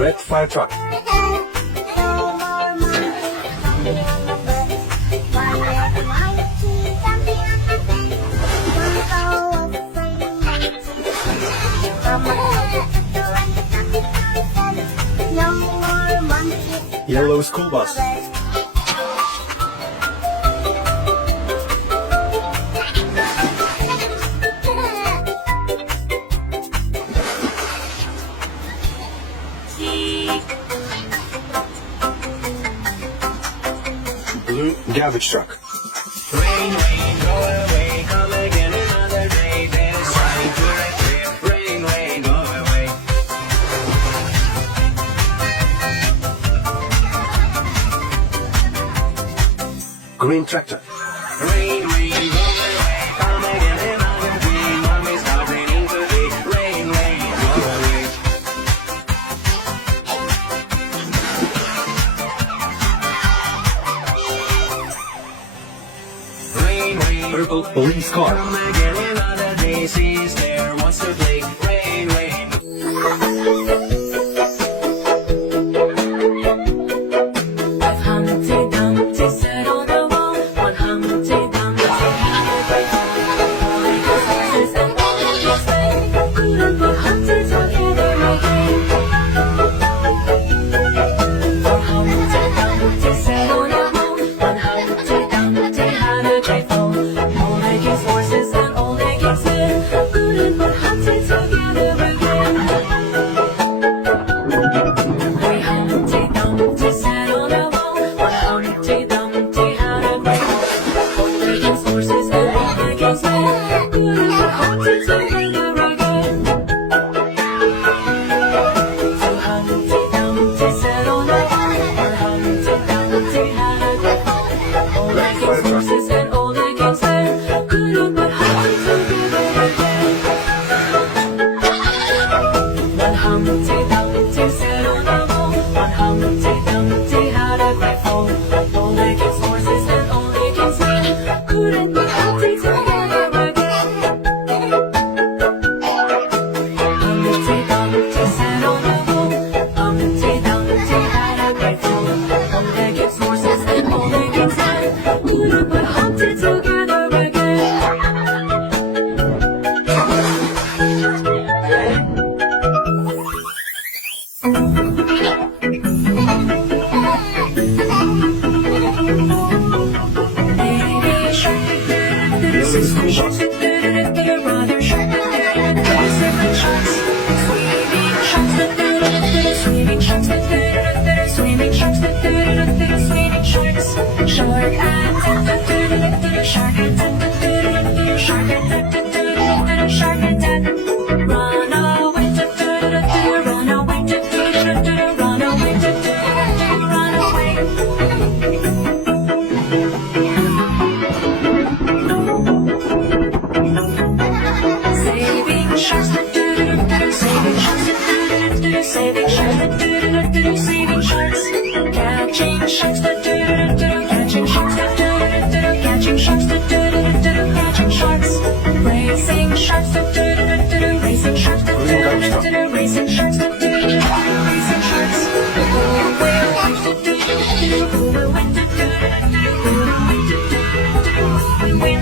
red fire truck. Yellow school bus. Blue garbage truck. Rain, rain, go away, come again another day. There's trying to retrieve. Rain, rain, go away. Green tractor. Rain, rain, go away, come again another day. Mommy's not raining today. Rain, rain, go away. Rain, rain, Purple police car. come again another day. She's there, wants to play. Rain, rain. Humpty Dumpty sat on the wall. One Humpty Dumpty had a great fall. All he could horses and all he could say. Couldn't put Humpty together again. For Humpty Dumpty sat on the wall. One Humpty Dumpty had a great fall. All he could horses and all he could say. Couldn't put Humpty together again. Three Humpty Dumpty sat on the wall. One Humpty Dumpty had a great fall. All they can horses and all they can say. Couldn't put Humpty together again. Two Humpty Dumpty sat on the wall. One Humpty Dumpty had a great fall. All they can horses and all they can say. Couldn't put Humpty together again. One Humpty Dumpty sat on the wall. One Humpty Dumpty had a great fall. All they can horses and all they can say. Couldn't put Humpty together again. Humpty Dumpty sat on the wall. Humpty Dumpty had a great fall. All they can horses and all they can say. Couldn't put Humpty together again. Baby shark, sister shark, brother shark, seven sharks, swimming sharks, swimming sharks, swimming sharks, swimming sharks, shark and shark and shark and shark and run away, run away, run away, run away. Saving sharks, saving sharks, saving sharks, saving sharks, catching sharks, catching sharks, catching sharks, catching sharks, racing sharks, racing sharks, racing sharks, racing sharks. Who will win? Who will win?